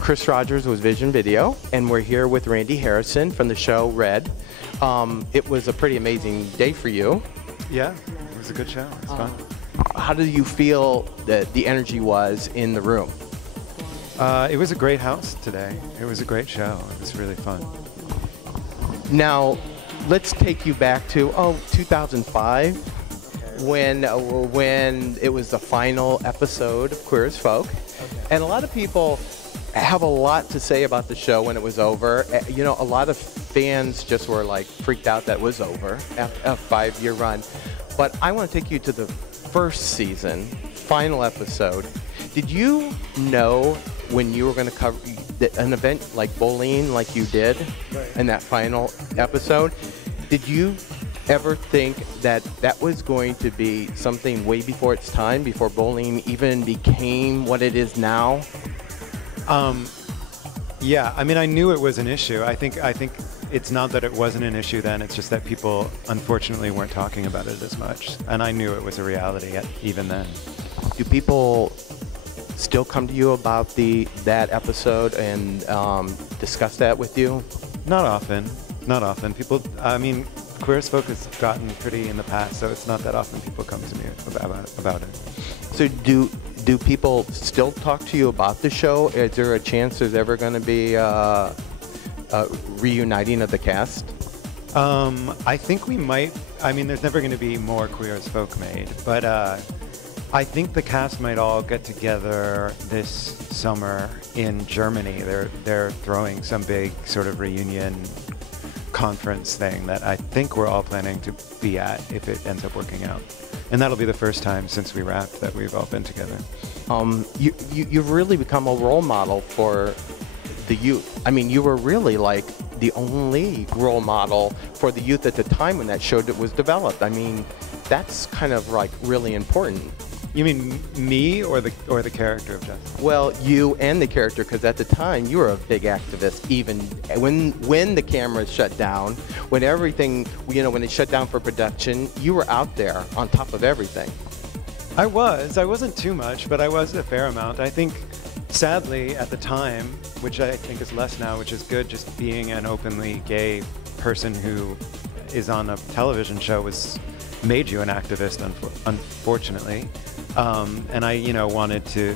Chris Rogers was Vision Video, and we're here with Randy Harrison from the show Red. It was a pretty amazing day for you. Yeah, it was a good show. It was fun. How do you feel that the energy was in the room? It was a great house today. It was a great show. It was really fun. Now, let's take you back to 2005, when it was the final episode of Queer as Folk, and a lot of people have a lot to say about the show when it was over. You know, a lot of fans just were like freaked out that it was over after a 5-year run. But I want to take you to the first season, final episode. Did you know when you were going to cover an event like Bowling, like you did in that final episode? Did you ever think that that was going to be something way before its time, before bowling even became what it is now? Yeah, I mean, I knew it was an issue. I think it's not that it wasn't an issue then, it's just that people unfortunately weren't talking about it as much. And I knew it was a reality even then. Do people still come to you about that episode and discuss that with you? Not often. Not often. People, I mean, Queer as Folk has gotten pretty in the past, so it's not that often people come to me about it. So do people still talk to you about the show? Is there a chance there's ever going to be a reuniting of the cast? I think we might. I mean, there's never going to be more Queer as Folk made, but I think the cast might all get together this summer in Germany. They're throwing some big sort of reunion conference thing that I think we're all planning to be at if it ends up working out. And that'll be the first time since we wrapped that we've all been together. You've really become a role model for the youth. I mean, you were really like the only role model for the youth at the time when that show was developed. I mean, that's kind of like really important. You mean me or the character of Justin? Well, you and the character, because at the time you were a big activist. Even when the cameras shut down, when everything, you know, when it shut down for production, you were out there on top of everything. I wasn't too much, but I was a fair amount. I think, sadly, at the time, which I think is less now, which is good, just being an openly gay person who is on a television show made you an activist, unfortunately. And I, you know, wanted to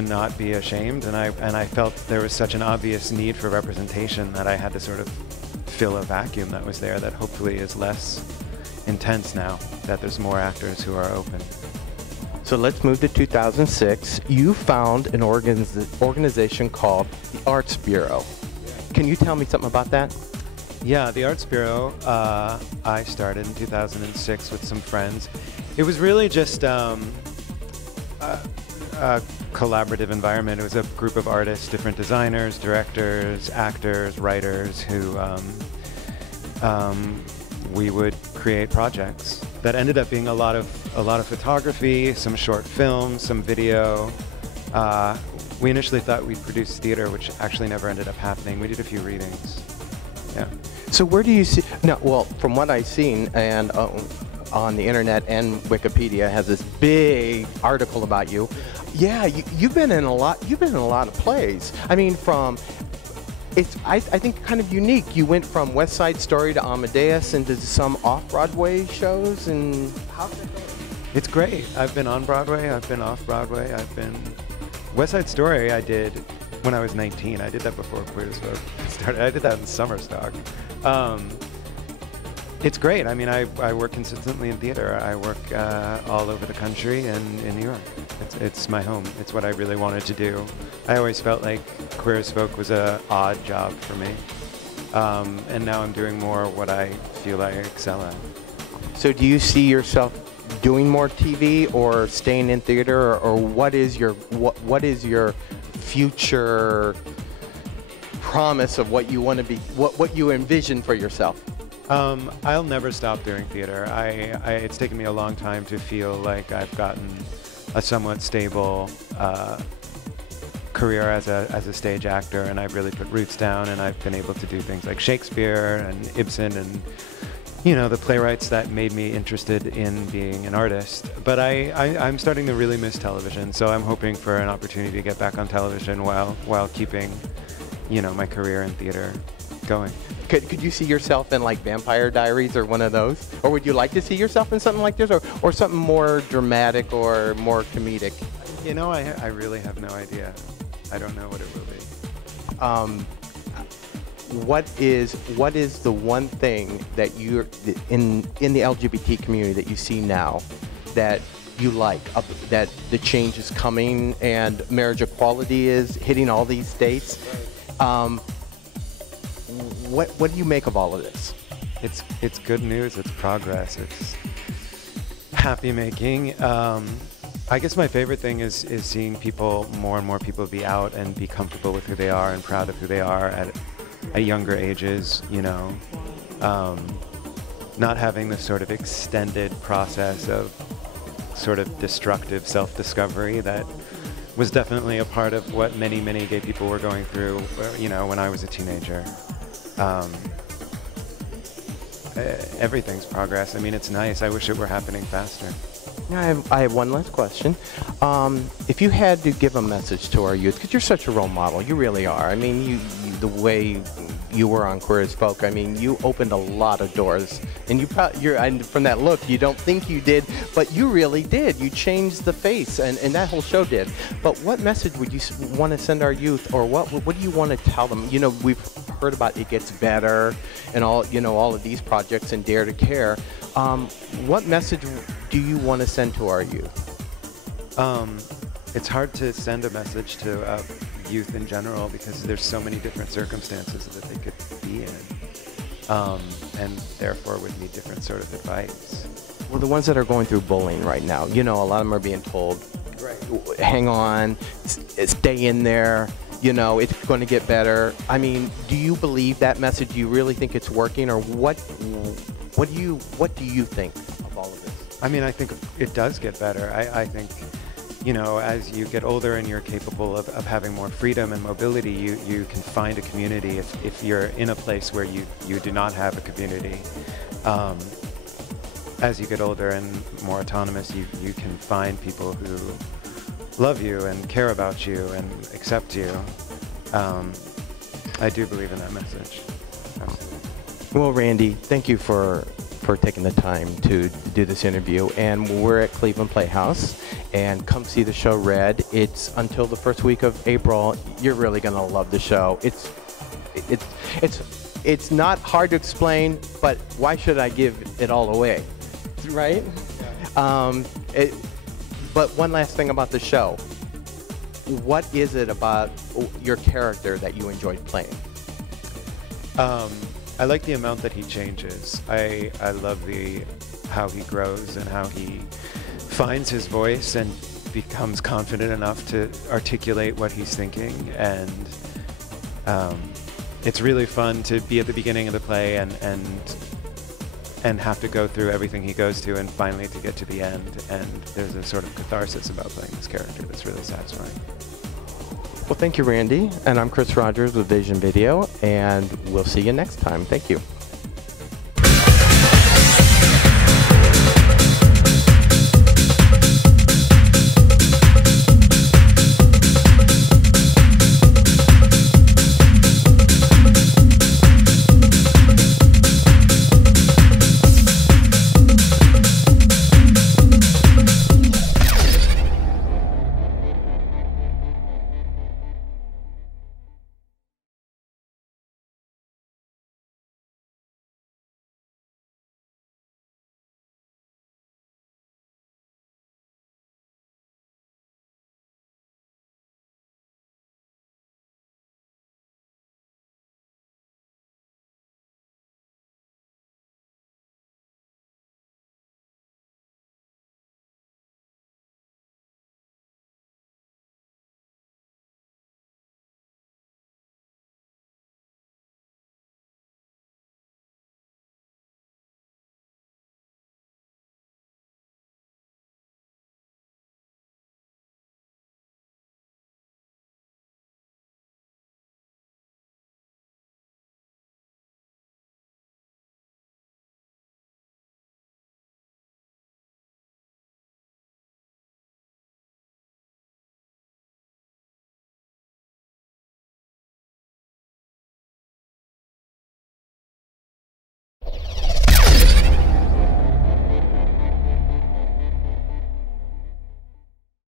not be ashamed, and I felt there was such an obvious need for representation that I had to sort of fill a vacuum that was there that hopefully is less intense now, that there's more actors who are open. So let's move to 2006. You found an organization called the Arts Bureau. Can you tell me something about that? Yeah, the Arts Bureau, I started in 2006 with some friends. It was really just a collaborative environment. It was a group of artists, different designers, directors, actors, writers, who we would create projects that ended up being a lot of photography, some short films, some video. We initially thought we'd produce theater, which actually never ended up happening. We did a few readings. Yeah. So where do you see now? Well, from what I've seen and on the internet, and Wikipedia has this big article about you. Yeah, you've been in a lot. You've been in a lot of plays. I mean, I think kind of unique. You went from West Side Story to Amadeus into some off-Broadway shows, and how's that going? It's great. I've been on Broadway. I've been off Broadway. West Side Story I did when I was 19. I did that before Queer as Folk started. I did that in summer stock. It's great. I mean, I work consistently in theater. I work all over the country and in New York. It's my home. It's what I really wanted to do. I always felt like Queer as Folk was an odd job for me. And now I'm doing more what I feel I excel at. So do you see yourself doing more TV or staying in theater, or what is your future promise of what you want to be, what you envision for yourself? I'll never stop doing theater. It's taken me a long time to feel like I've gotten a somewhat stable career as a stage actor, and I've really put roots down, and I've been able to do things like Shakespeare and Ibsen and you know, the playwrights that made me interested in being an artist. But I'm starting to really miss television, so I'm hoping for an opportunity to get back on television while keeping, you know, my career in theater going. Could you see yourself in like Vampire Diaries or one of those? Or would you like to see yourself in something like this, or something more dramatic or more comedic? You know, I really have no idea. I don't know what it will be. What is the one thing that you're in the LGBT community that you see now that you like, that the change is coming and marriage equality is hitting all these states? What do you make of all of this? It's good news. It's progress. It's happy making. I guess my favorite thing is seeing more and more people be out and be comfortable with who they are and proud of who they are at younger ages, you know. Not having this sort of extended process of sort of destructive self-discovery that was definitely a part of what many, many gay people were going through, you know, when I was a teenager. Everything's progress. I mean, it's nice. I wish it were happening faster. I have one last question. If you had to give a message to our youth, because you're such a role model, you really are. I mean, the way you were on Queer as Folk, I mean, you opened a lot of doors, and and from that look, you don't think you did, but you really did. You changed the face, and that whole show did. But what message would you want to send our youth, or what do you want to tell them? You know, we've heard about It Gets Better, and all of these projects, and Dare to Care. What message do you want to send to our youth? It's hard to send a message to youth in general because there's so many different circumstances that they could be in, and therefore would need different sort of advice. Well, the ones that are going through bullying right now, you know, a lot of them are being told, right, hang on, stay in there, you know, it's going to get better. I mean, do you believe that message? Do you really think it's working, or what do you think of all of this? I mean, I think it does get better. I think, you know, as you get older and you're capable of having more freedom and mobility, you can find a community if you're in a place where you do not have a community. As you get older and more autonomous, you can find people who love you and care about you and accept you. I do believe in that message. Absolutely. Well, Randy, thank you for taking the time to do this interview. And we're at Cleveland Playhouse, and come see the show Red. It's until the first week of April. You're really gonna love the show. It's not hard to explain, but why should I give it all away, right? But one last thing about the show. What is it about your character that you enjoyed playing? I like the amount that he changes. I love how he grows and how he finds his voice and becomes confident enough to articulate what he's thinking. And it's really fun to be at the beginning of the play and have to go through everything he goes to and finally to get to the end. And there's a sort of catharsis about playing this character that's really satisfying. Well, thank you, Randy. And I'm Chris Rogers with Vision Video, and we'll see you next time. Thank you.